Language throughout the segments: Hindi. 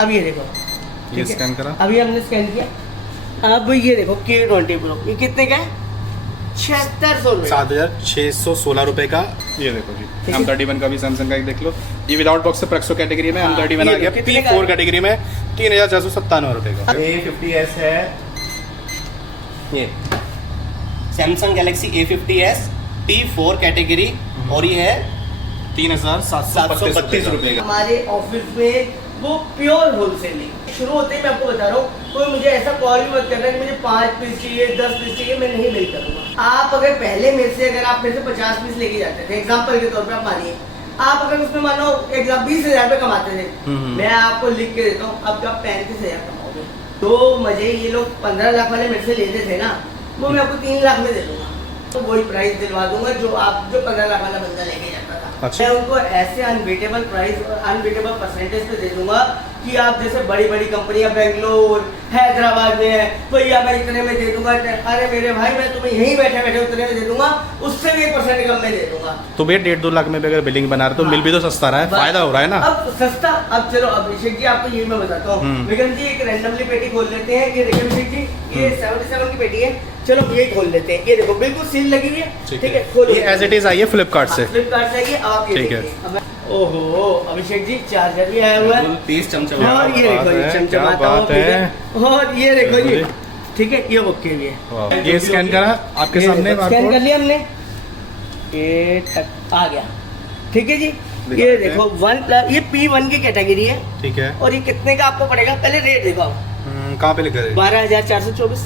अब ये देखो, ये स्कैन करा, अभी हमने स्कैन किया। अब ये देखो K20 Pro, ये कितने का है? 7600 रुपये, 7616 रुपए का। ये देखो जी, M31 का भी सैमसंग का एक देख लो, ये विदाउट बॉक्स से प्रेक्सो कैटेगरी में, M31 आ गया P4 कैटेगरी में 3497 रुपए का। A50s है ये, Samsung Galaxy A50s P4 category, और ये है 3732 रुपए का। हमारे ऑफिस में वो प्योर होलसेलिंग शुरू होते ही मैं आपको बता रहा हूँ, कोई मुझे ऐसा कॉल भी मत करना कि मुझे 5 पीस चाहिए, 10 पीस चाहिए, मैं नहीं बिल करूँगा। आप अगर पहले मेरे से अगर आप मेरे से 50 पीस लेके जाते थे, एग्जाम्पल के तौर पे आप मानिए, आप अगर उसमें मानो 20,000 रुपये कमाते थे, मैं आपको लिख के देता हूँ अब आप 35,000 कमाओगे। तो मुझे ये लोग 15 लाख वाले मेरे से लेते थे ना, वो मैं आपको 3 लाख में दे दूंगा, तो वही प्राइस दिलवा दूंगा जो 15 लाख वाला बंदा लेके जाता था। अच्छा। मैं उनको ऐसे अनबीटेबल प्राइस और अनबीटेबल परसेंटेज पे दे दूंगा कि आप जैसे बड़ी बड़ी कंपनियां बेंगलोर हैदराबाद में है, भैया मैं इतने में दे दूंगा, अरे मेरे भाई मैं तुम्हें यहीं बैठे बैठे उतने में दे दूंगा, उससे भी 1% कम में दे दूंगा। तो भैया 1.5-2 लाख में भी अगर बिलिंग बना रहे तो मिल भी तो सस्ता रहा है, फायदा हो रहा है ना। अब सस्ता, अब चलो अभिषेक जी आपको ये मैं बताता हूँ, विक्रम जी एक रैंडमली पेटी खोल लेते हैं। ये देखिए अभिषेक जी, ये 77 की पेटी है, चलो ये खोल लेते हैं। ये देखो बिल्कुल सील लगी हुई है, ठीक है, खोलो। ये एज इट इज आई है फ्लिपकार्ट से, फ्लिपकार्ट से आप ये ठीक है। देखिए। ओहो अभिषेक जी चार्जर भी आया हुआ है, पीस चमचमा, और ये देखो ये चमचमाता हुआ पीस, और ये देखो जी, ठीक है, ये ओके भी है। ये स्कैन करा आपके सामने, स्कैन कर लिया हमने, ये तक आ गया, ठीक है जी। ये देखो OnePlus, ये P1 की कैटेगरी है, ठीक है। और ये कितने का आपको पड़ेगा, पहले रेट दिखाओ। कहाँ पे लिखा है? 12,424।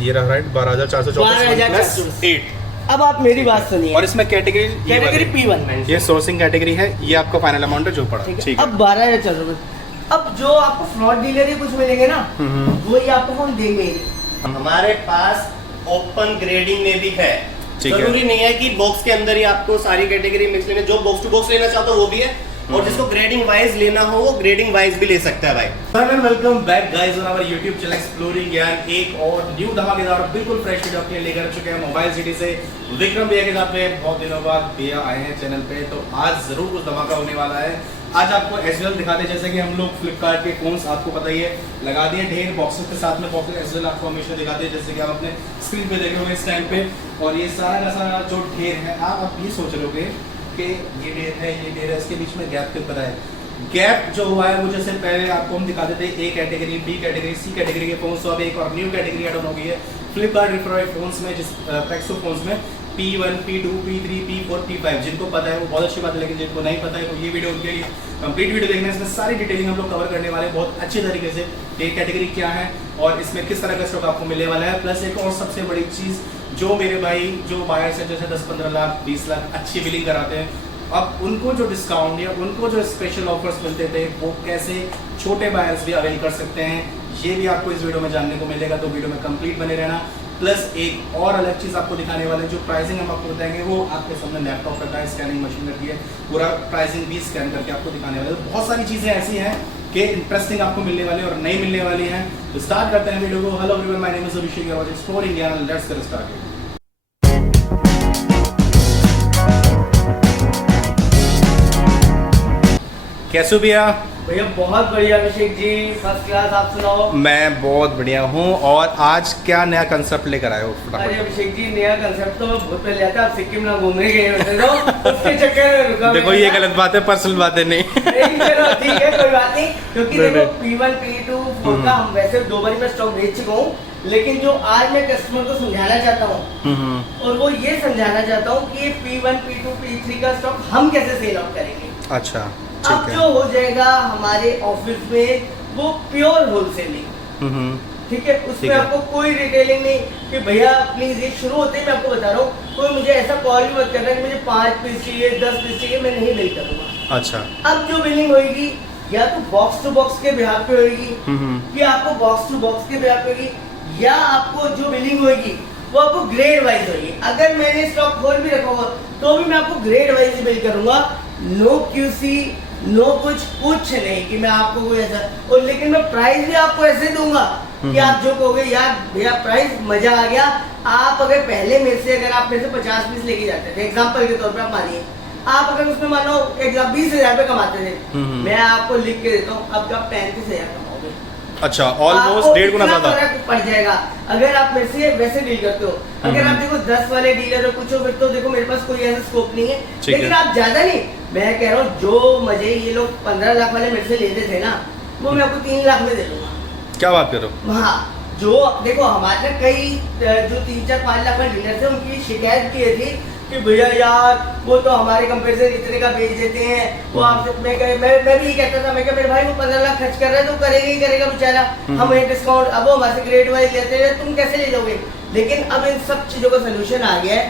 ये रहा राइट, 12,424 12,424। अब आप मेरी बात सुनिए, और इसमें कैटेगरी P1 ये सोर्सिंग कैटेगरी है, ये आपका फाइनल अमाउंट है जो पड़ा, ठीक है। ठीक है। अब 12,424। अब जो आपको फ्रॉड डीलर ही कुछ मिलेंगे ना, वही आपको हम देंगे ही। हमारे पास ओपन ग्रेडिंग में भी है, ठीक है। जरूरी नहीं है कि बॉक्स के अंदर ही आपको सारी कैटेगरी मिक्स लेने, जो बॉक्स टू बॉक्स लेना चाहते हो वो भी है, और जिसको ग्रेडिंग वाइज लेना हो वो ग्रेडिंग वाइज भी ले सकता है भाई। Welcome back guys on our YouTube channel exploring Gyan, एक और न्यू धमाकेदार बिल्कुल फ्रेश वीडियो आपके लिए लेकर चुके हैं मोबाइल सिटी से विक्रम भैया के साथ में। बहुत दिनों बाद भैया आए हैं चैनल पे, तो आज जरूर कुछ धमाका होने वाला है। आज आपको एज वेल दिखाते हैं, जैसे कि हम लोग फ्लिपकार्ट के फोन्स आपको पता ही है लगा दिए ढेर बॉक्सेस के साथ में, बॉक्सेस एज वेल आपको हमेशा दिखाते हैं, जैसे कि आप अपने स्क्रीन पे देखे होंगे इस टाइम पे। और ये सारा का सारा जो ढेर है, आप ये सोच लोगे कि ये ढेर है, ये ढेर है, इसके बीच में गैप क्यों पता है? गैप जो हुआ है वो जैसे पहले आपको हम दिखाते थे A category, B category, C category के फोन्स, तो अब एक और न्यू कैटेगरी ऐड ऑन हो गई है फ्लिपकार्ट रिफर फोन्स में, जिस पेक्सो फोन्स में P1, P2, P3, P4, P5। जिनको पता है वो बहुत अच्छी बात है, लेकिन जिनको नहीं पता है तो ये वीडियो उनके लिए कंप्लीट वीडियो देखना है। इसमें सारी डिटेलिंग हम लोग कवर करने वाले हैं बहुत अच्छी तरीके से, ये कैटेगरी क्या है और इसमें किस तरह का स्टॉक आपको मिलने वाला है। प्लस एक और सबसे बड़ी चीज़, जो मेरे भाई जो बायर्स है जैसे 10-15 लाख 20 लाख अच्छी बिलिंग कराते हैं, अब उनको जो डिस्काउंट या उनको जो स्पेशल ऑफर्स मिलते थे वो कैसे छोटे बायर्स भी अवेल कर सकते हैं, ये भी आपको इस वीडियो में जानने को मिलेगा, तो वीडियो में कंप्लीट बने रहना। प्लस एक और अलग चीज़ आपको दिखाने वाले हैं, जो प्राइसिंग हम आपको बताएंगे वो आपके सामने लैपटॉप रखा है, स्कैनिंग मशीन रखी है, पूरा प्राइसिंग भी स्कैन करके आपको दिखाने वाले हैं। तो बहुत सारी चीज़ें ऐसी हैं कि इंटरेस्टिंग आपको मिलने वाली और नहीं मिलने वाली हैं। तो स्टार्ट करते हैं वीडियो को। Hello everyone, my name is Abhishek, you are exploring Gyan, let's get started. कैसे भैया? भैया बहुत बढ़िया अभिषेक जी, फर्स्ट क्लास। आप सुनाओ? मैं बहुत बढ़िया हूँ। और आज क्या नया कंसेप्ट लेकर आए हो? अरे अभिषेक जी नया कंसेप्ट तो बहुत पहले आता है, आप सिक्किम ना घूमने गए होते तो उसके चक्कर में रुका। देखो ये गलत बात है, पर्सनल बातें नहीं। चलो ठीक है, कोई बात नहीं, क्योंकि देखो P1, P2, P4 का हम वैसे 2 बार मैं स्टॉक बेच चुका हूँ, लेकिन जो आज मैं कस्टमर को समझाना चाहता हूँ और वो ये समझाना चाहता हूँ कि P1, P2, P3 का स्टॉक हम कैसे सेल आउट करेंगे। अच्छा, अब जो हो जाएगा हमारे ऑफिस में वो प्योर होलसेलिंग, ठीक है, उसमें आपको कोई रिटेलिंग नहीं कि भैया प्लीज, ये शुरू होते ही मैं आपको बता रहा हूँ, कोई मुझे ऐसा कॉल भी मत करना कि मुझे 5 पीस चाहिए, 10 पीस चाहिए, मैं नहीं बिल करूँगा। अच्छा। अब जो बिलिंग होगी या तो बॉक्स टू बॉक्स के बिहार पे होगी, कि आपको बॉक्स टू बॉक्स के बिहार पे होगी, या आपको जो बिलिंग होगी वो आपको ग्रेड वाइज होगी। अगर मैंने स्टॉक खोल भी रखा होगा तो भी मैं आपको ग्रेड वाइज बिल करूंगा, नो QC, नो कुछ नहीं कि मैं आपको कोई ऐसा, और लेकिन मैं प्राइस भी आपको ऐसे दूंगा कि आप जो कहोगे यार भैया प्राइस मजा आ गया। आप अगर पहले मेरे से अगर आप मेरे से 50 पीस लेके जाते थे, एग्जांपल के तौर पे आप मानिए, आप अगर उसमें मान लो 20,000 रुपये कमाते थे, मैं आपको लिख के देता हूँ अब आप 35,000 कमाओगे। अच्छा, ऑलमोस्ट 1.5 गुना ज्यादा पड़ जाएगा अगर आप मेरे से वैसे डील करते हो। अगर आप देखो 10 वाले डीलर हो कुछ हो, फिर तो देखो मेरे पास कोई ऐसा स्कोप नहीं है, लेकिन आप ज्यादा नहीं, मैं कह रहा हूँ जो मजे ये लोग 15 लाख वाले मेरे से लेते थे ना, वो मैं आपको 3 लाख में दे दूंगा। क्या बात कर रहे हो? हाँ, जो देखो हमारे कई जो 3-4-5 लाख वाले डीलर थे उनकी शिकायत की थी कि भैया यार वो तो हमारे कंपेरिजन इतने का बेच देते हैं, वो आपसे मैं भी ये कहता था, मैं क्या मेरे भाई वो 15 लाख खर्च कर रहा है तो करेगा ही करेगा बेचारा, हम एक डिस्काउंट अब वो हमारे ग्रेड वाइज लेते हैं, तुम कैसे ले जाओगे। लेकिन अब इन सब चीजों का सोल्यूशन आ गया है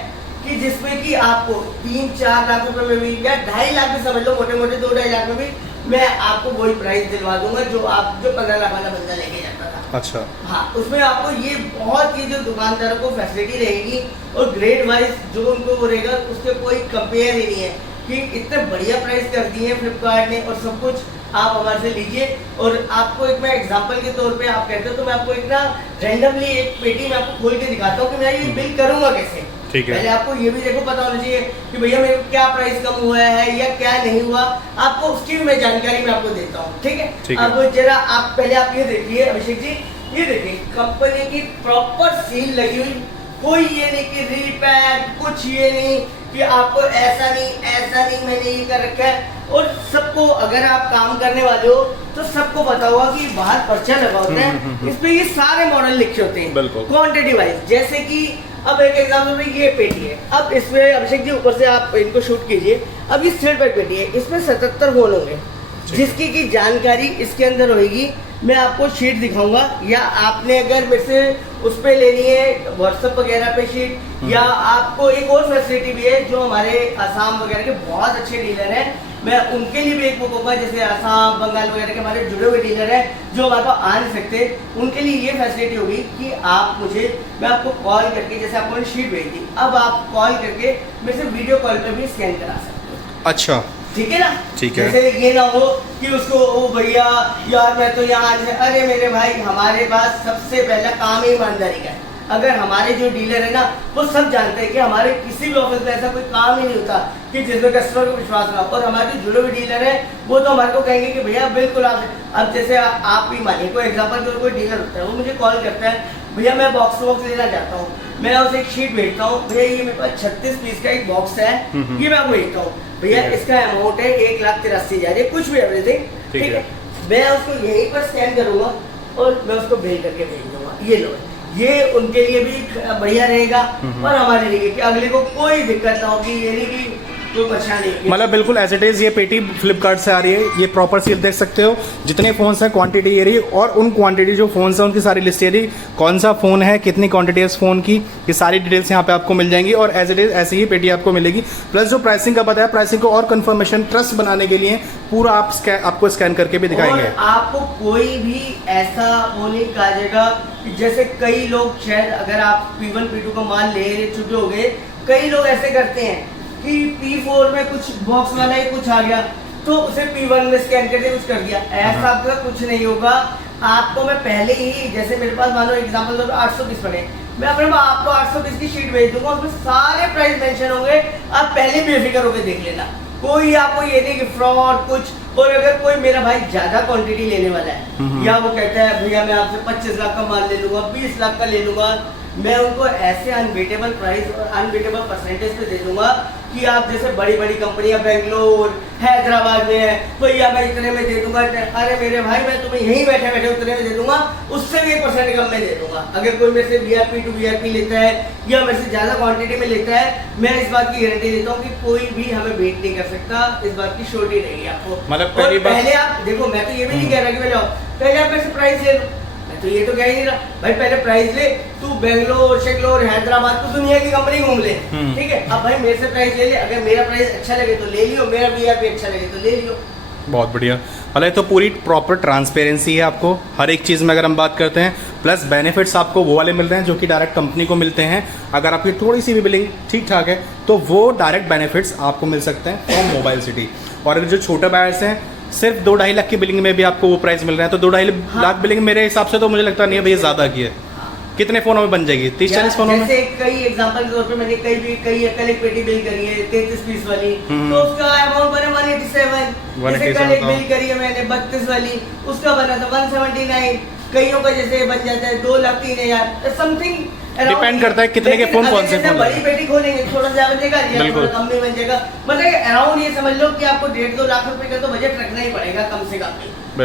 कि जिसमें कि आपको 3-4 लाख रुपए में भी या 2.5 लाख भी समझ लो, मोटे मोटे 2-2.5 लाख में भी मैं आपको वही प्राइस दिलवा दूंगा जो 15 लाख वाला बंदा लेके जाता था। अच्छा, हाँ, उसमें आपको ये बहुत ही जो दुकानदारों को फैसिलिटी रहेगी और ग्रेड वाइज जो उनको वो रहेगा उसके कोई कंपेयर ही नहीं है कि इतने बढ़िया प्राइस कर दिए हैं फ्लिपकार्ट ने और सब कुछ आप हमारे से लीजिए। और आपको एक मैं एग्जांपल के तौर पे आप कहते हो तो मैं आपको एक ना रैंडमली एक पेटी में आपको खोल के दिखाता हूँ कि मैं ये बिल करूंगा कैसे। ठीक है। पहले आपको ये भी देखो पता होना चाहिए कि भैया मेरे को क्या प्राइस कम हुआ है या क्या नहीं हुआ, आपको उसकी भी मैं जानकारी मैं आपको देता हूँ। ठीक है, अब जरा आप पहले आप ये देखिए अभिषेक जी, ये देखिए कंपनी की प्रॉपर सील लगी हुई, कोई ये नहीं कि रीपैक, कुछ ये नहीं कि आपको ऐसा नहीं मैंने ये कर रखा है। और सबको अगर आप काम करने वाले हो तो सबको पता होगा कि बाहर पर्चा लगा होता है, इस पे ये सारे मॉडल लिखे होते हैं क्वांटिटी वाइज। जैसे कि अब एक एग्जाम्पल में ये पेटी है, अब इसमें अभिषेक जी ऊपर से आप इनको शूट कीजिए, अब ये स्ट्रेट बैक पेटी है, इसमें 77 फोन होंगे जिसकी की जानकारी इसके अंदर होगी। मैं आपको शीट दिखाऊंगा या आपने अगर मेरे से उस पे लेनी है व्हाट्सएप वगैरह पे शीट, या आपको एक और फैसिलिटी भी है जो हमारे आसाम वगैरह के बहुत अच्छे डीलर हैं, मैं उनके लिए भी एक बुक होगा, जैसे आसाम बंगाल वगैरह के हमारे जुड़े हुए डीलर हैं जो हमारे पास आ नहीं सकते, उनके लिए ये फैसिलिटी होगी कि आप मुझे मैं आपको कॉल करके, जैसे आपको शीट भेज दी, अब आप कॉल करके मेरे से वीडियो कॉल पे भी स्कैन करा सकते हो। अच्छा, ठीक है ना, ठीक है। जैसे ये ना हो कि उसको ओ भैया यार मैं तो यहाँ आज, अरे मेरे भाई हमारे पास सबसे पहला काम ही ईमानदारी का है। अगर हमारे जो डीलर है ना वो सब जानते हैं कि हमारे किसी भी ऑफिस में ऐसा कोई काम ही नहीं होता कि जिसमें कस्टमर को विश्वास ना हो। और हमारे जो जुड़े हुए डीलर है वो तो हमारे को कहेंगे कि भैया बिल्कुल आप, अब जैसे आप ही मानिए कोई एग्जाम्पल के कोई डीलर होता है, वो मुझे कॉल करता है, भैया मैं बॉक्स टू बॉक्स लेना चाहता हूँ, मैं उसे एक शीट भेजता हूँ, भैया ये मेरे पास 36 पीस का एक बॉक्स है, ये मैं आपको भेजता हूँ, भैया इसका अमाउंट है 1,83,000, कुछ भी एवरीथिंग, ठीक है, मैं उसको यहीं पर स्कैन करूंगा और मैं उसको बिल करके भेज दूंगा। ये लो, ये उनके लिए भी बढ़िया रहेगा और हमारे लिए कि अगले को कोई दिक्कत ना होगी, ये नहीं कि कोई परेशानी। मतलब बिल्कुल एज इट इज ये पेटी फ्लिपकार्ट से आ रही है, ये प्रॉपर सील देख सकते हो, जितने फोन्स हैं क्वांटिटी ये रही, और उन क्वांटिटी जो फोन्स हैं उनकी सारी लिस्ट ये रही, कौन सा फोन है, कितनी क्वांटिटी है इस फोन की, ये सारी डिटेल्स यहाँ पे आपको मिल जाएंगी। और एज इट इज ऐसी ही पेटी आपको मिलेगी। प्लस जो प्राइसिंग का बताया, प्राइसिंग को और कंफर्मेशन ट्रस्ट बनाने के लिए पूरा आपको स्कैन करके भी दिखाएंगे। आपको कोई भी ऐसा वो नहीं कहा जाएगा कि जैसे कई लोग शायद अगर आप P1 P2 का माल ले चुके हो गए, कई लोग ऐसे करते हैं कि P4 में कुछ बॉक्स वाला ही कुछ आ गया तो उसे P1 में स्कैन करके कुछ कर दिया, ऐसा आपका कुछ नहीं होगा। आपको मैं पहले ही, जैसे मेरे पास मानो एग्जांपल दो 800 पीस पड़े, मैं अपने आपको 800 पीस की शीट भेज दूंगा, उसमें सारे प्राइस मेंशन होंगे, आप पहले बेफिक्र होकर देख लेना, कोई आपको ये नहीं कि फ्रॉड कुछ। और अगर कोई मेरा भाई ज्यादा क्वांटिटी लेने वाला है या वो कहता है भैया मैं आपसे 25 लाख का माल ले लूंगा, 20 लाख का ले लूंगा, मैं उनको ऐसे अनबीटेबल प्राइस और अनबीटेबल परसेंटेज पे दे दूंगा कि आप जैसे बड़ी बड़ी कंपनियां बेंगलोर हैदराबाद में है, भैया मैं इतने में दे दूंगा, अरे मेरे भाई मैं तुम्हें यहीं बैठे बैठे उतने में दे दूंगा, उससे भी 1% कम में दे दूंगा। अगर कोई मेरे से VIP to VIP लेता है या मेरे से ज्यादा क्वांटिटी में लेता है, मैं इस बात की गारंटी देता हूँ कि कोई भी हमें बीट नहीं कर सकता, इस बात की श्योरिटी रहेगी आपको। मतलब पहले आप देखो, मैं तो ये भी नहीं कह रहा कि पहले आप मेरे से प्राइस ले लो, तो ये तो कह ही नहीं रहा भाई पहले प्राइस ले, तू बेंगलोर शेंगलोर हैदराबाद तू दुनिया की कंपनी घूम ले, ठीक है, अब भाई मेरे से प्राइस ले ले, अगर मेरा प्राइस अच्छा लगे तो ले लियो, मेरा VIP अच्छा लगे तो ले लियो। बहुत बढ़िया। मतलब तो पूरी प्रॉपर ट्रांसपेरेंसी है आपको हर एक चीज़ में अगर हम बात करते हैं, प्लस बेनिफिट्स आपको वो वाले मिल रहे हैं जो कि डायरेक्ट कंपनी को मिलते हैं। अगर आपकी थोड़ी सी भी बिलिंग ठीक ठाक है तो वो डायरेक्ट बेनिफिट्स आपको मिल सकते हैं फ्रॉम मोबाइल सिटी। और अगर जो छोटे बायर्स हैं सिर्फ 2-2.5 लाख की बिलिंग में भी आपको वो प्राइस मिल रहा है, तो 2-2.5 लाख बिलिंग मेरे हिसाब से तो मुझे लगता नहीं है भैया ज़्यादा की है। कितने फोनों में बन जाएगी? 30-40 फोनों में? जैसे कई एग्जांपल के तौर पे मैंने कल एक पेटी बिल करी है 33 पीस वाली, तो उसका अमाउंट बना 187। जैसे कल एक बिल करी है मैंने 32 वाली, उसका बना था 179। कईयों का जैसे बन जाता है 2,03,000 समथिंग। डिपेंड करता है कितने के फोन कौन से फोन बड़ी पेटी खोलेंगे थोड़ा सा बन जाएगा या थोड़ा कम में बन जाएगा। मतलब अराउंड ये समझ लो कि आपको 1.5-2 लाख रुपए का तो बजट रखना ही पड़ेगा कम से कम।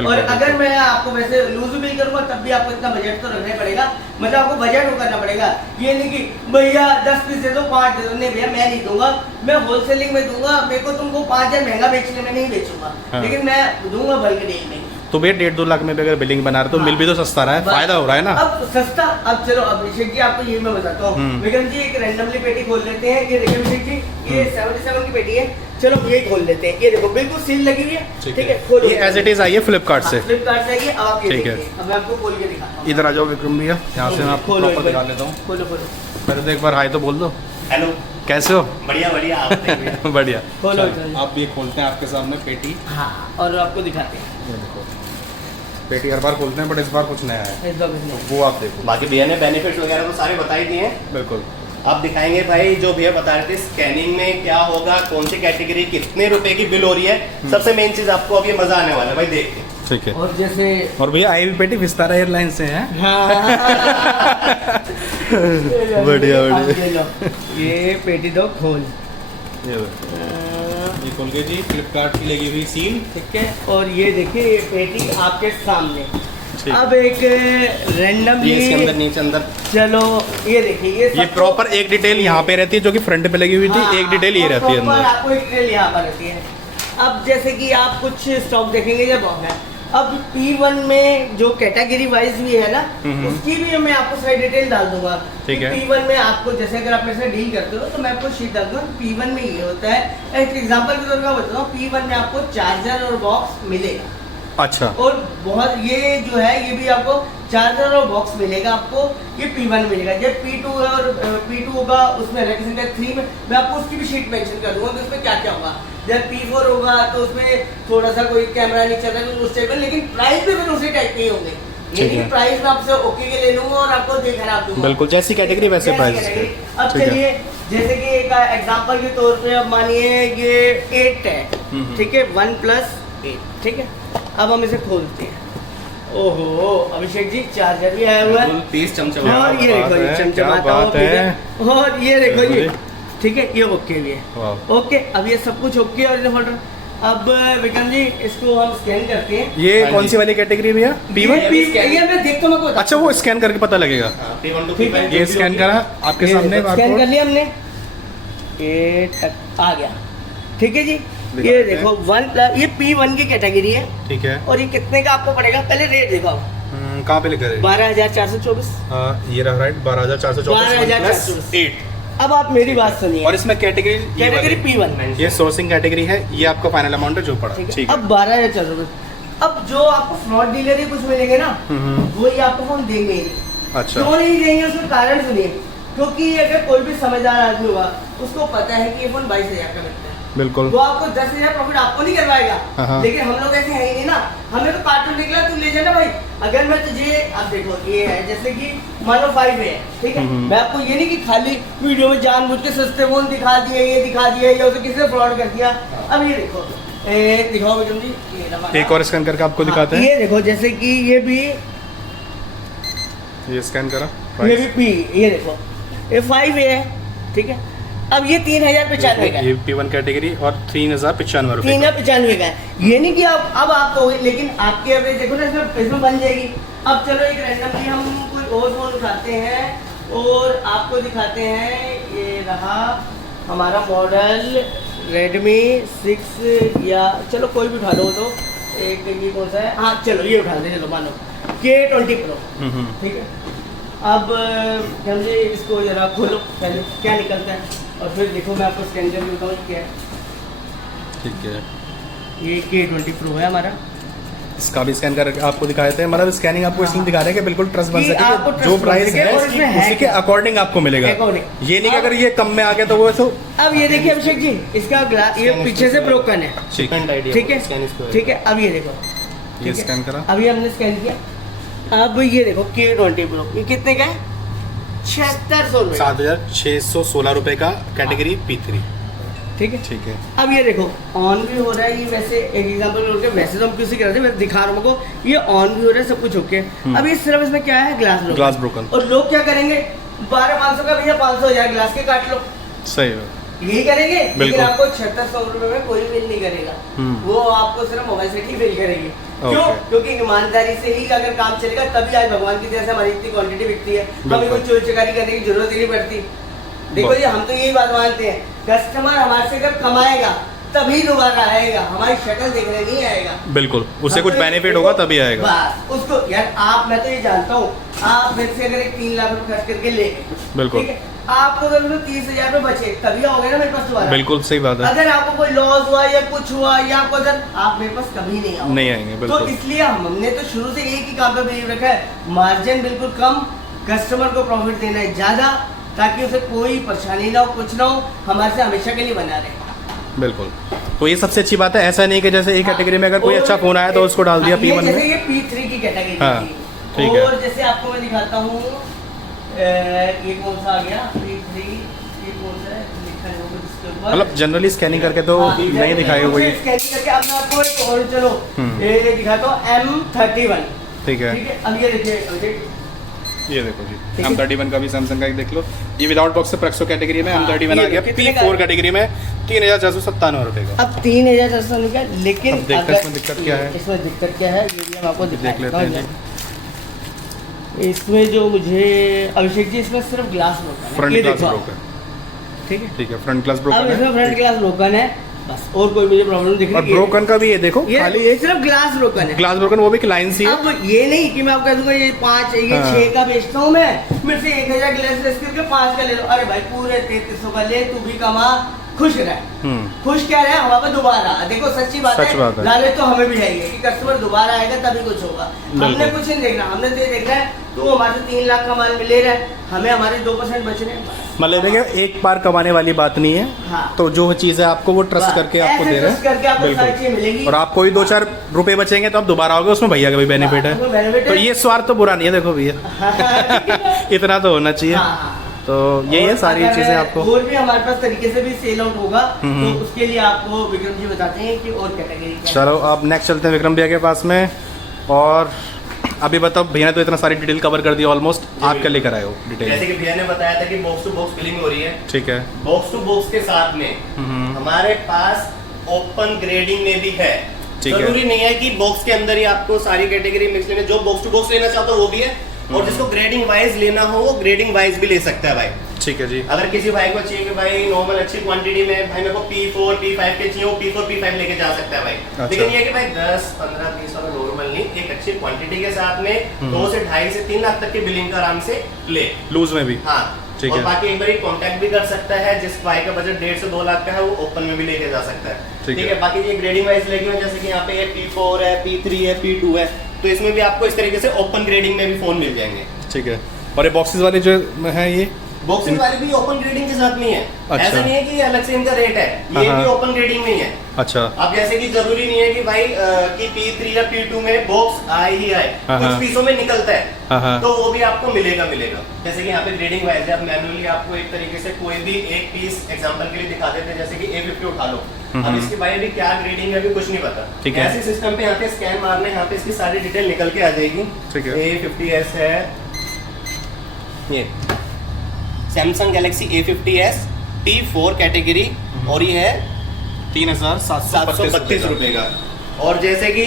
और अगर मैं आपको वैसे लूज बिल करूंगा तब भी आपको इतना बजट तो रखना ही पड़ेगा। मतलब आपको बजट करना पड़ेगा। ये नहीं कि भैया 10 पीस दे दो 5 दे दो, नहीं भैया मैं नहीं दूंगा, मैं होलसेलिंग में दूंगा। मेरे को तुमको 5,000 महंगा बेचने में नहीं बेचूंगा, लेकिन मैं दूंगा बल्क डील में। तो भैया 1.5-2 लाख में भी अगर बिलिंग बना रहे तो मिल भी तो सस्ता रहा है, फायदा हो रहा है ना। अब सस्ता, अब चलो अभिषेक जी आपको ये मैं बताता हूँ। विक्रम जी एक रैंडमली पेटी खोल लेते हैं। ये देखिए अभिषेक जी, ये 77 की पेटी है। चलो ये खोल लेते हैं। ये देखो बिल्कुल सील लगी हुई है, ठीक है। खोलो, ये एज इट इज आई है फ्लिपकार्ट से। फ्लिपकार्ट से आई है। अब आप ये ठीक है। देखिए, अब मैं आपको खोल के दिखाता हूँ। इधर आ जाओ विक्रम भैया, यहाँ से मैं आपको प्रॉपर दिखा लेता हूँ। खोलो खोलो, पहले तो एक बार हाय तो बोल दो। हेलो, कैसे हो? बढ़िया बढ़िया, आप बताइए। बढ़िया। खोलो आप ये खोलते हैं आपके सामने पेटी। हाँ, और आपको दिखाते हैं। ये देखो पेटी हर बार खोलते हैं बट इस बार कुछ नया है, इस बार कुछ नहीं। वो आप देखो। बाकी भैया ने बेनिफिट्स वगैरह तो सारे बता ही दिए हैं। बिल्कुल। आप दिखाएंगे भाई जो भैया बता रहे थे स्कैनिंग में क्या होगा, कौन सी कैटेगरी कितने रुपए की बिल हो रही है। सबसे मेन चीज आपको अब ये मजा आने वाला है भाई देख के। ठीक है। और जैसे और भैया आई भी पेटी विस्तारा एयरलाइन से है। बढ़िया बढ़िया। ये पेटी दो खोल। ये खोल के जी, फ्लिपकार्ट की लगी हुई सील। ठीक है। और ये देखिए ये पेटी आपके सामने। ठीक। अब एक रैंडम ये इसके अंदर नीचे अंदर चलो ये देखिए ये प्रॉपर एक डिटेल यहाँ पे रहती है जो कि फ्रंट पे लगी हुई थी। एक डिटेल ये रहती है अंदर। आपको एक डिटेल यहाँ पर रहती है। अब जैसे कि आप कुछ स्टॉक देखेंगे जब होगा, अब P1 में जो कैटेगरी वाइज भी है ना, उसकी भी मैं आपको सारी डिटेल डाल दूंगा। ठीक है। P1 में आपको जैसे अगर आप मेरे से डील करते हो तो मैं आपको शीट डाल दूंगा। P1 में ये होता है, एक एग्जांपल के तौर पर बताता हूँ। P1 में आपको चार्जर और बॉक्स मिलेगा। अच्छा। और बहुत ये जो है ये भी आपको चार्जर और बॉक्स मिलेगा आपको, ये P1 मिलेगा। जब P2 और P2 होगा उसमें रेप्रेजेंटेड 3 में मैं आपको उसकी भी शीट मेंशन कर दूंगा कि उसमें क्या क्या होगा। जब P4 होगा तो उसमें थोड़ा सा कोई कैमरा नहीं चल रहा उस टाइप में, लेकिन प्राइस भी फिर उसी टाइप के ही होंगे। ये प्राइस मैं आपसे ओके के ले लूंगा और आपको दे खराब दूंगा। बिल्कुल, जैसी कैटेगरी वैसे प्राइस। अब चलिए जैसे कि एक एग्जांपल के तौर पे अब मानिए ये 8 है, ठीक है, 1+8, ठीक है। अब हम इसे खोलते हैं। ओहो अभिषेक जी चार्जर भी आया हुआ है, 30 चमचमा। और ये देखो ये चमचमाता हुआ पूरा, और ये देखो ये, ठीक है, ये ओके भी है। ओके, अब ये सब कुछ ओके और होल्डर। अब विक्रम जी इसको हम स्कैन करते हैं। ये कौन सी वाली कैटेगरी भैया? P1 ये मैं देखता हूँ आपको। अच्छा, वो स्कैन करके पता लगेगा। P1 to ठीक है। P5 ये स्कैन करा आपके सामने, स्कैन कर लिया हमने, ये आ गया, ठीक है जी। ये देखो 1+, ये P1 की कैटेगरी है, ठीक है। और ये कितने का आपको पड़ेगा? पहले रेट दिखाओ। कहाँ पे लिखा है? 12,424। ये रहा राइट, 12,424 12,424। अब आप मेरी बात सुनिए। और इसमें कैटेगरी P1 ये सोर्सिंग कैटेगरी है। ये आपका फाइनल अमाउंट है जो पड़ा। ठीक है। ठीक है। अब 12,424। अब जो आपको फ्रॉड डीलर ही कुछ मिलेंगे ना, वही आपको फोन देंगे ही नहीं। अच्छा। क्यों नहीं देंगे उसका कारण सुनिए। क्योंकि अगर कोई भी समझदार आदमी होगा उसको पता है कि ये फोन 22,000 का मिलता है, बिल्कुल। वो आपको 10,000 प्रॉफिट आपको नहीं करवाएगा। हाँ। लेकिन हम लोग ऐसे है ही नहीं ना, हमें तो कार्टून निकला तू ले जाना भाई। अगर मैं तुझे अब देखो ये है जैसे कि मान लो 5 है, ठीक है, मैं आपको ये नहीं कि खाली वीडियो में जानबूझ के सस्ते फोन दिखा दिए, ये दिखा दिया, या उसे किसी ने फ्रॉड कर दिया। अब ये देखो दिखाओ विक्रम जी, ये रहा। एक और स्कैन करके आपको दिखाते हैं। ये देखो जैसे कि ये भी, ये स्कैन करा, ये भी P, ये देखो ये 5 है, ठीक है। अब ये 3,095 का है, ये P1 कैटेगरी और 3,095 रुपए। 3,095 का है। ये नहीं कि अब आप तो, लेकिन आपके एवरेज देखो ना इसमें बन जाएगी। अब चलो एक रैंडमली हम कोई और फोन उठाते हैं और आपको दिखाते हैं। ये रहा हमारा मॉडल Redmi 6, या चलो कोई भी उठा लो। तो एक ये कौन सा है, हाँ चलो ये उठा दे, चलो मानो K20 Pro, ठीक है। अब जल्दी इसको जरा खोलो पहले क्या निकलता है, और फिर देखो मैं आपको स्कैन करके बताऊँ क्या है। ठीक है। ये K20 Pro है हमारा। इसका भी स्कैन करके आपको दिखाए थे। मतलब स्कैनिंग आपको इसलिए दिखा रहे हैं कि बिल्कुल ट्रस्ट बन कि आपको सके, trust जो बन प्राइस सके है और इसमें है उसी के क्या? अकॉर्डिंग आपको मिलेगा। According। ये नहीं कि अगर ये कम में आ गया तो वो तो। अब ये देखिए अभिषेक जी, इसका ग्लास ये पीछे से ब्रोकन है, ठीक है, ठीक है। अब ये देखो, ये स्कैन करा, अभी हमने स्कैन किया। अब ये देखो K20 Pro, ये कितने का है? 7600 रुपए। 7616 रुपए का कैटेगरी P3। ठीक है। ठीक है। अब ये देखो ऑन भी हो रहा है, ये वैसे एक एग्जांपल हो गया, वैसे तो हम किसी कराते हैं, मैं दिखा रहा हूँ आपको, ये ऑन भी हो रहा है, सब कुछ ओके। अब ये सिर्फ इसमें क्या है, ग्लास ब्रोकन। और लोग क्या करेंगे, 12500 का भैया 500 हजार ग्लास के काट लो, सही है, यही करेंगे। लेकिन आपको 7600 रुपए में कोई बिल नहीं करेगा, वो आपको सिर्फ मोबाइल से ही बिल करेंगे। क्यों? क्योंकि ईमानदारी से ही अगर काम चलेगा तभी आज भगवान की तरह से हमारी इतनी क्वांटिटी बिकती है, हमें कोई चोरी चकारी करने की जरूरत ही नहीं पड़ती। देखो जी, हम तो यही बात मानते हैं, कस्टमर हमारे से अगर कमाएगा तभी दोबारा आएगा, हमारी शक्ल देखने नहीं आएगा। बिल्कुल, उससे कुछ बेनिफिट होगा तभी आएगा। बस उसको यार, आप मैं तो ये जानता हूँ, आप मेरे से अगर एक 3 लाख रुपए खर्च करके ले गए, बिल्कुल, ठीक है, आपको अगर 30,000 रुपए बचे तभी आओगे ना मेरे पास दोबारा। बिल्कुल सही बात है। अगर आपको कोई लॉस हुआ या कुछ हुआ या आपको अगर, आप मेरे पास कभी नहीं आओगे, नहीं आएंगे। बिल्कुल। तो इसलिए हमने तो शुरू से एक ही काम पे बिलीव रखा है, मार्जिन बिल्कुल कम, कस्टमर को प्रॉफिट देना है ज्यादा, ताकि उसे कोई परेशानी ना हो, कुछ ना हो, हमारे से हमेशा के लिए बना रहे। बिल्कुल, तो ये सबसे अच्छी बात है। ऐसा नहीं कि जैसे एक कैटेगरी में अगर कोई अच्छा फोन आया तो उसको डाल दिया P1 में। जैसे ये P3 की कैटेगरी हाँ, थी। ठीक है। और जैसे आपको मैं दिखाता हूँ, ये कौन सा आ गया P3, ये कौन सा है, लिखा है वो इसके ऊपर, मतलब जनरली स्कैनिंग करके तो नहीं दिखाएगा कोई। स्कैनिंग करके अब मैं आपको एक और चलो ये दिखाता हूँ, M31। ठीक है। ठीक है, अब ये देखिए, ये देखो जी, M31 का भी सैमसंग का एक देख लो, ये विदाउट बॉक्स से प्रेक्सो कैटेगरी में M31 आ गया। P4 कैटेगरी में 3497 रुपए का। अब 3497 का, लेकिन अब देखते हैं इसमें दिक्कत क्या है। इसमें दिक्कत क्या है, ये भी हम आपको देख लेते हैं जी। इसमें जो मुझे अभिषेक जी, इसमें सिर्फ ग्लास ब्रोकन है, फ्रंट ये ग्लास देखो। ब्रोकन, ठीक है, ठीक है, फ्रंट ग्लास अब ब्रोकन इसमें फ्रंट है। ग्लास ब्रोकन है, बस और कोई मुझे प्रॉब्लम दिख और रही है। ब्रोकन का भी ये देखो, ये खाली एक सिर्फ ग्लास ब्रोकन है, ग्लास ब्रोकन, वो भी लाइन सी है। अब ये नहीं कि मैं आपको कह दूंगा ये 5 ये हाँ। 6 का बेचता हूँ मैं, मेरे से 1000 ग्लास लेस करके 5 का ले लो। अरे भाई पूरे 3300 का ले, तू भी कमा, खुश रह। खुश क्या रहे, हमारे पास दोबारा। देखो सच्ची बात सच बात है। लालच तो हमें भी है कि कस्टमर दोबारा आएगा तभी कुछ होगा। हमने कुछ नहीं देखना, हमने तो ये देखना है तू हमारे से 3 लाख का माल मिले रहा है, हमें हमारे 2% बच रहे हैं। मतलब देखिए, एक बार कमाने वाली बात नहीं है। हाँ। तो जो चीज है आपको वो ट्रस्ट करके आपको दे रहे हैं, बिल्कुल। और आपको ही 2-4 रुपए बचेंगे तो आप दोबारा आओगे, उसमें भैया का भी बेनिफिट है। तो ये स्वार्थ तो बुरा नहीं है, देखो भैया इतना तो होना चाहिए। तो यही है सारी चीजें आपको। और भी हमारे पास तरीके से भी सेल आउट होगा, तो उसके लिए आपको विक्रम जी बताते हैं कि और कैटेगरी। चलो अब नेक्स्ट चलते हैं विक्रम भैया के पास में। और अभी बताओ, भैया ने तो इतना सारी डिटेल कवर कर दी ऑलमोस्ट, आप क्या लेकर आए हो डिटेल? जैसे कि भैया ने बताया था कि बॉक्स टू बॉक्स फिलिंग हो रही है। ठीक है। बॉक्स टू बॉक्स के साथ में हमारे पास ओपन ग्रेडिंग में भी है। जरूरी नहीं है कि बॉक्स के अंदर ही आपको सारी कैटेगरी मिक्स लेने, जो बॉक्स टू बॉक्स लेना चाहते हो वो भी है, और जिसको ग्रेडिंग वाइज लेना हो वो ग्रेडिंग वाइज भी ले सकता है भाई। ठीक है जी। अगर किसी भाई को चाहिए कि भाई नॉर्मल अच्छी क्वांटिटी में भाई मेरे को P4 P5 के चाहिए, वो P4 P5 लेके जा सकता है भाई। अच्छा। लेकिन ये कि भाई 10 15 30 वाला नॉर्मल नहीं, एक अच्छी क्वांटिटी के साथ में 2 से 2.5 से 3 लाख तक की बिलिंग का आराम से ले, लूज में भी। हाँ। ठीक और है। बाकी एक बार कांटेक्ट भी कर सकता है, जिस भाई का बजट 1.5 से 2 लाख का है वो ओपन में भी लेके जा सकता है। ठीक ठीक है। है। बाकी ये ग्रेडिंग वाइज लेके जैसे कि यहाँ पे ये P4 है, P3 है, P2 है, तो इसमें भी आपको इस तरीके से ओपन ग्रेडिंग में भी फोन मिल जाएंगे। ठीक है। और ये बॉक्सेस वाले जो है, ये बॉक्सिंग वाले भी ओपन ग्रेडिंग के साथ नहीं है। अच्छा। ऐसा नहीं है कि अलग से इनका रेट है, ये हाँ। भी ओपन ग्रेडिंग में ही है। अच्छा। अब जैसे कि जरूरी नहीं है कि भाई कि P3 या P2 में बॉक्स आए ही आए, हाँ। कुछ पीसों में निकलता है, हाँ। तो वो भी आपको मिलेगा। जैसे कि यहाँ पे ग्रेडिंग वाइज है, अब मैनुअली आपको एक तरीके से कोई भी एक पीस एग्जांपल के लिए दिखा देते हैं, जैसे कि A50 उठा लो। अब इसकी भाई अभी क्या ग्रेडिंग है अभी कुछ नहीं पता। ठीक है। ऐसे सिस्टम पे यहाँ पे स्कैन मारने, यहाँ पे इसकी सारी डिटेल निकल के आ जाएगी। ठीक है। A50s है, ये Samsung Galaxy A50s P4 category, और ये है 3732 रुपए का। और जैसे कि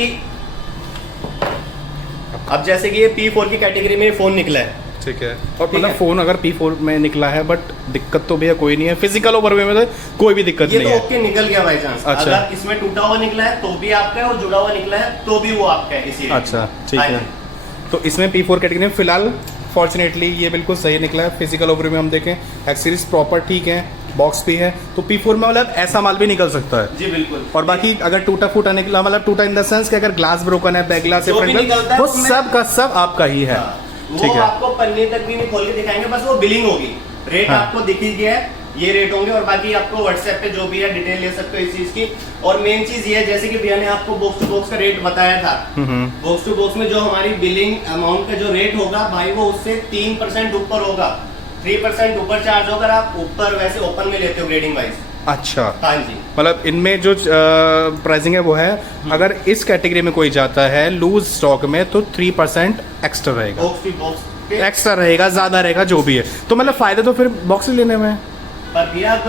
अब जैसे कि ये P4 की कैटेगरी में फोन निकला है। ठीक है। और ठीक मतलब है। फोन अगर P4 में निकला है, बट दिक्कत तो भैया कोई नहीं है, फिजिकल ओवरव्यू में तो कोई भी दिक्कत ये नहीं तो है। ओके निकल गया बाई चांस। अच्छा। अगर इसमें टूटा हुआ निकला है तो भी आपका है, और जुड़ा हुआ निकला है तो भी वो आपका है, इसी अच्छा, ठीक है। तो इसमें P4 कैटेगरी में फिलहाल फॉर्चुनेटली ये बिल्कुल सही निकला है। फिजिकल ओवरव्यू में हम देखें, एक्सेसरीज प्रॉपर ठीक है, बॉक्स भी है, तो P4 में मतलब ऐसा माल भी निकल सकता है जी बिल्कुल। और बाकी अगर टूटा फूटा निकला, मतलब टूटा इन द सेंस कि अगर ग्लास ब्रोकन है, बैक ग्लास है, जो भी फ्रंट निकलता ग्लास, है वो उसमें- सब का सब आपका ही है। ठीक वो है। आपको पन्ने तक भी नहीं खोल के दिखाएंगे, बस वो बिलिंग होगी, रेट हाँ। आपको दिख ही गया है, ये रेट होंगे। और बाकी आपको व्हाट्सएप पे जो भी है डिटेल ले सकते हो इस चीज की। और मेन चीज ये है, जैसे कि भैया ने आपको बॉक्स टू बॉक्स का रेट बताया था, बॉक्स टू बॉक्स में जो हमारी बिलिंग अमाउंट का जो रेट होगा भाई, वो उससे 3% ऊपर होगा। 3% ऊपर चार्ज होकर आप ऊपर वैसे ओपन में लेते हो ग्रेडिंग वाइज। अच्छा, हाँ जी, मतलब इनमें जो प्राइसिंग है वो है, अगर इस कैटेगरी में कोई जाता है लूज स्टॉक में तो 3% एक्स्ट्रा रहेगा, बॉक्स टू बॉक्स एक्स्ट्रा रहेगा, ज़्यादा रहेगा, जो भी है। तो मतलब फ़ायदा तो फिर बॉक्स लेने में है। पर भैया अब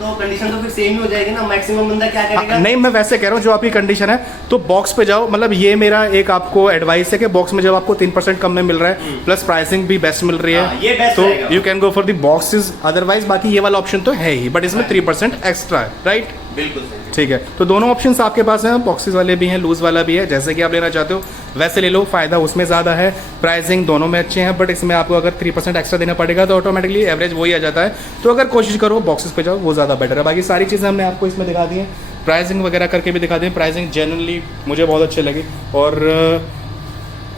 तो कंडीशन तो फिर सेम ही हो जाएगी ना, मैक्सिमम बंदा क्या करेगा। नहीं, मैं वैसे कह रहा हूँ जो आपकी कंडीशन है तो बॉक्स पे जाओ। मतलब ये मेरा एक आपको एडवाइस है कि बॉक्स में जब आपको 3% कम में मिल रहा है प्लस प्राइसिंग भी बेस्ट मिल रही हाँ, ये है बेस्ट तो रहेगा। You can go for the boxes. Otherwise बाकी ये वाला ऑप्शन तो है ही, बट इसमें 3% एक्स्ट्रा है, राइट? बिल्कुल सही। ठीक है, तो दोनों ऑप्शंस आपके पास हैं, बॉक्सेस वाले भी हैं, लूज वाला भी है, जैसे कि आप लेना चाहते हो वैसे ले लो, फ़ायदा उसमें ज़्यादा है, प्राइसिंग दोनों में अच्छे हैं, बट इसमें आपको अगर 3% एक्स्ट्रा देना पड़ेगा तो ऑटोमेटिकली एवरेज वही आ जाता है। तो अगर कोशिश करो बॉक्सेस पे जाओ, वो ज़्यादा बेटर है। बाकी सारी चीज़ें हमने आपको इसमें दिखा दी हैं, प्राइसिंग वगैरह करके भी दिखा दी है। प्राइसिंग जेन्युइनली मुझे बहुत अच्छे लगी, और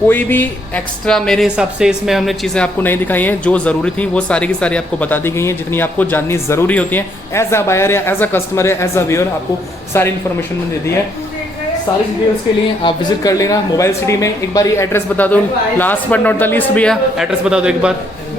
कोई भी एक्स्ट्रा मेरे हिसाब से इसमें हमने चीज़ें आपको नहीं दिखाई हैं। जो ज़रूरी थी वो सारी की सारी आपको बता दी गई हैं, जितनी आपको जाननी ज़रूरी होती है। एज अ बायर या एज अ कस्टमर या एज अ व्यूअर आपको सारी इन्फॉर्मेशन मैंने दे दी है। सारी डिटेल्स के लिए आप विजिट कर लेना मोबाइल सिटी में। एक बार ये एड्रेस बता दो, last but not the least भैया, एड्रेस बता दो एक बार,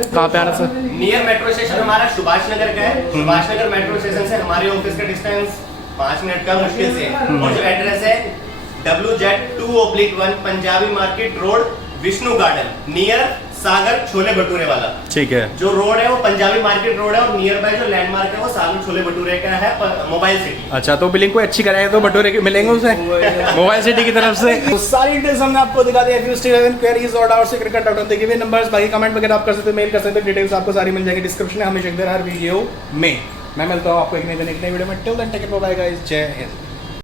कहाँ पे आना सर? नियर मेट्रो स्टेशन हमारा सुभाष नगर का है। सुभाष नगर मेट्रो स्टेशन से हमारे ऑफिस का डिस्टेंस 5 मिनट का मुश्किल से है। और जो एड्रेस है WZ2/1 Punjabi market road, Vishnu garden, near Sagar chole bhature वाला। ठीक है, जो रोड है वो पंजाबी मार्केट रोड है, और नियर बाय जो लैंडमार्क है वो सागर छोले भटूरे का है, मोबाइल सिटी। अच्छा, तो बिलिंग को अच्छी कराएगा तो भटूरे के मिलेंगे उसे मोबाइल सिटी की तरफ से। तो सारी डिटेल्स हमने आपको दिखा दी। If you still have any queries और doubts you can contact on the given numbers. बाकी कमेंट वगैरह आप कर सकते हो, मेल कर सकते हो, डिटेल्स आपको सारी मिल जाएगी डिस्क्रिप्शन में, हमेशा हर वीडियो में। मैं मिलता हूँ आपको एक नई वीडियो में। Till then take care, bye guys, जय हिंद।